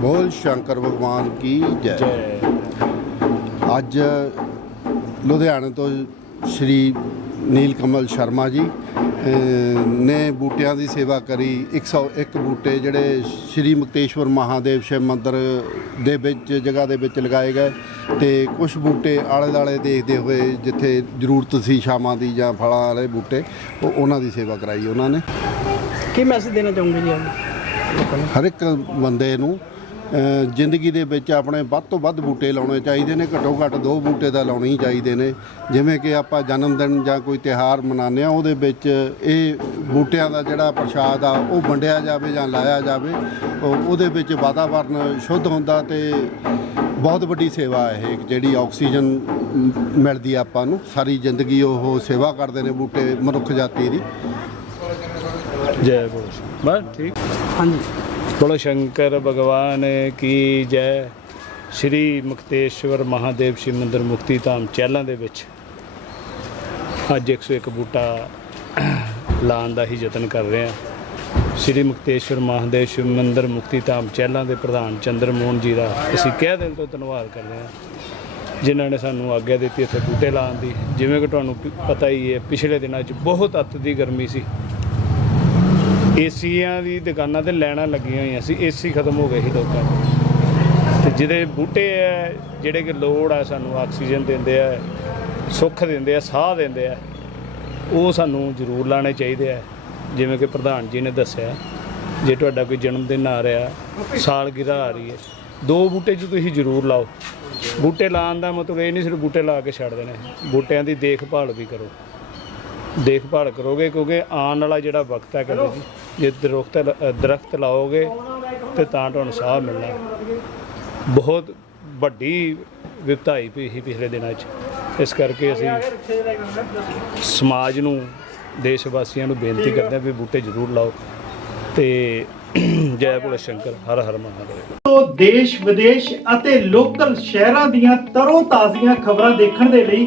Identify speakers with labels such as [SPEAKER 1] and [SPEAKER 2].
[SPEAKER 1] ਬੋਲ ਸ਼ੰਕਰ ਭਗਵਾਨ ਕੀ ਜੈ। ਅੱਜ ਲੁਧਿਆਣੇ ਤੋਂ ਸ਼੍ਰੀ ਨੀਲ ਕਮਲ ਸ਼ਰਮਾ ਜੀ ਨੇ ਬੂਟਿਆਂ ਦੀ ਸੇਵਾ ਕਰੀ। 101 ਬੂਟੇ ਜਿਹੜੇ ਸ਼੍ਰੀ ਮੁਕਤੇਸ਼ਵਰ ਮਹਾਦੇਵ ਸ਼ਿਵ ਮੰਦਿਰ ਦੇ ਵਿੱਚ ਜਗ੍ਹਾ ਦੇ ਵਿੱਚ ਲਗਾਏ ਗਏ ਤੇ ਕੁਝ ਬੂਟੇ ਆਲੇ ਦਾਲੇ ਦੇਖਦੇ ਹੋਏ ਜਿੱਥੇ ਜ਼ਰੂਰਤ ਸੀ ਸ਼ਾਮਾਂ ਦੀ ਜਾਂ ਫਲਾਂ ਵਾਲੇ ਬੂਟੇ ਉਹ ਉਹਨਾਂ ਦੀ ਸੇਵਾ ਕਰਾਈ ਉਹਨਾਂ ਨੇ।
[SPEAKER 2] ਕੀ ਮੈਸੇਜ ਦੇਣਾ ਚਾਹੋਗੇ ਜੀ ਆਪ?
[SPEAKER 1] ਹਰ ਇੱਕ ਬੰਦੇ ਨੂੰ ਜ਼ਿੰਦਗੀ ਦੇ ਵਿੱਚ ਆਪਣੇ ਵੱਧ ਤੋਂ ਵੱਧ ਬੂਟੇ ਲਾਉਣੇ ਚਾਹੀਦੇ ਨੇ, ਘੱਟੋ ਘੱਟ ਦੋ ਬੂਟੇ ਤਾਂ ਲਾਉਣੇ ਹੀ ਚਾਹੀਦੇ ਨੇ। ਜਿਵੇਂ ਕਿ ਆਪਾਂ ਜਨਮ ਦਿਨ ਜਾਂ ਕੋਈ ਤਿਹਾਰ ਮਨਾਉਂਦੇ ਆ ਉਹਦੇ ਵਿੱਚ ਇਹ ਬੂਟਿਆਂ ਦਾ ਜਿਹੜਾ ਪ੍ਰਸ਼ਾਦ ਆ, ਉਹ ਵੰਡਿਆ ਜਾਵੇ ਜਾਂ ਲਾਇਆ ਜਾਵੇ। ਉਹਦੇ ਵਿੱਚ ਵਾਤਾਵਰਨ ਸ਼ੁੱਧ ਹੁੰਦਾ ਤੇ ਬਹੁਤ ਵੱਡੀ ਸੇਵਾ ਹੈ ਇਹ, ਜਿਹੜੀ ਆਕਸੀਜਨ ਮਿਲਦੀ ਆਪਾਂ ਨੂੰ। ਸਾਰੀ ਜ਼ਿੰਦਗੀ ਉਹ ਸੇਵਾ ਕਰਦੇ ਨੇ ਬੂਟੇ ਮਨੁੱਖ ਜਾਤੀ ਦੀ।
[SPEAKER 3] ਜੈ ਬੋਲ ਬਸ ਠੀਕ?
[SPEAKER 2] ਹਾਂਜੀ।
[SPEAKER 3] ਬੋਲੋ ਸ਼ੰਕਰ ਭਗਵਾਨ ਕੀ ਜੈ? ਸ਼੍ਰੀ ਮੁਕਤੇਸ਼ਵਰ ਮਹਾਦੇਵ ਸ਼ਿਵ ਮੰਦਿਰ ਮੁਕਤੀ ਧਾਮ ਚਹਿਲਾਂ ਦੇ ਵਿੱਚ ਅੱਜ 101 ਬੂਟਾ ਲਾਉਣ ਦਾ ਹੀ ਯਤਨ ਕਰ ਰਹੇ ਹਾਂ। ਸ਼੍ਰੀ ਮੁਕਤੇਸ਼ਵਰ ਮਹਾਦੇਵ ਸ਼ਿਵ ਮੰਦਿਰ ਮੁਕਤੀ ਧਾਮ ਚਹਿਲਾਂ ਦੇ ਪ੍ਰਧਾਨ ਚੰਦਰ ਮੋਹਨ ਜੀ ਦਾ ਅਸੀਂ ਕਹਿ ਦਿਲ ਤੋਂ ਧੰਨਵਾਦ ਕਰਦੇ ਹਾਂ। ਜਿਨ੍ਹਾਂ ਨੇ ਸਾਨੂੰ ਆਗਿਆ ਦਿੱਤੀ ਇੱਥੇ ਬੂਟੇ ਲਾਉਣ ਦੀ। ਜਿਵੇਂ ਕਿ ਤੁਹਾਨੂੰ ਪਤਾ ਹੀ ਹੈ ਪਿਛਲੇ ਦਿਨਾਂ 'ਚ ਬਹੁਤ ਅੱਤ ਦੀ ਗਰਮੀ ਸੀ। ਏਸੀਆਂ ਦੀ ਦੁਕਾਨਾਂ ਤੇ ਲੈਣਾ ਲੱਗੀਆਂ ਹੋਈਆਂ ਸੀ, ਏਸੀ ਖਤਮ ਹੋ ਗਏ ਸੀ ਲੋਕਾਂ ਦੇ। ਤੇ ਜਿਹਦੇ ਬੂਟੇ ਆ, ਜਿਹੜੇ ਕਿ ਲੋੜ ਆ ਸਾਨੂੰ ਆਕਸੀਜਨ ਦਿੰਦੇ ਆ, ਸੁੱਖ ਦਿੰਦੇ ਆ, ਸਾਹ ਦਿੰਦੇ ਆ, ਉਹ ਸਾਨੂੰ ਜ਼ਰੂਰ ਲਾਣੇ ਚਾਹੀਦੇ ਆ। ਜਿਵੇਂ ਕਿ ਪ੍ਰਧਾਨ ਜੀ ਨੇ ਦੱਸਿਆ, ਜੇ ਤੁਹਾਡਾ ਕੋਈ ਜਨਮ ਦਿਨ ਆ ਰਿਹਾ ਸਾਲਗਿਰਾ ਆ ਰਹੀ ਹੈ, ਦੋ ਬੂਟੇ ਜੀ ਤੁਸੀਂ ਜ਼ਰੂਰ ਲਾਓ। ਬੂਟੇ ਲਾਉਣ ਦਾ ਮਤਲਬ ਇਹ ਨਹੀਂ ਸਿਰਫ ਬੂਟੇ ਲਾ ਕੇ ਛੱਡ ਦੇਣੇ, ਬੂਟਿਆਂ ਦੀ ਦੇਖਭਾਲ ਵੀ ਕਰੋ। ਦੇਖਭਾਲ ਕਰੋਗੇ ਕਿਉਂਕਿ ਆਉਣ ਵਾਲਾ ਜਿਹੜਾ ਵਕਤ ਹੈ ਕਹਿੰਦੇ ਜੀ ਜੇ ਦਰਖਤ ਦਰਖਤ ਲਾਓਗੇ ਤੇ ਤਾਂ ਤੁਹਾਨੂੰ ਸਾਹ ਮਿਲਣਾ। ਬਹੁਤ ਵੱਡੀ ਵਿਪਤਾਈ ਪਈ ਸੀ ਪਿਛਲੇ ਦਿਨਾਂ 'ਚ। ਇਸ ਕਰਕੇ ਅਸੀਂ ਸਮਾਜ ਨੂੰ, ਦੇਸ਼ ਵਾਸੀਆਂ ਨੂੰ ਬੇਨਤੀ ਕਰਦੇ ਹਾਂ ਵੀ ਬੂਟੇ ਜ਼ਰੂਰ ਲਾਓ ਤੇ ਜੈ ਭੋਲੇ ਸ਼ੰਕਰ, ਹਰ ਹਰ ਮਹਾਦੇਵ।
[SPEAKER 4] ਤੋਂ ਦੇਸ਼ ਵਿਦੇਸ਼ ਅਤੇ ਲੋਕਲ ਸ਼ਹਿਰਾਂ ਦੀਆਂ ਤਰੋ ਤਾਜ਼ੀਆਂ ਖਬਰਾਂ ਦੇਖਣ ਦੇ ਲਈ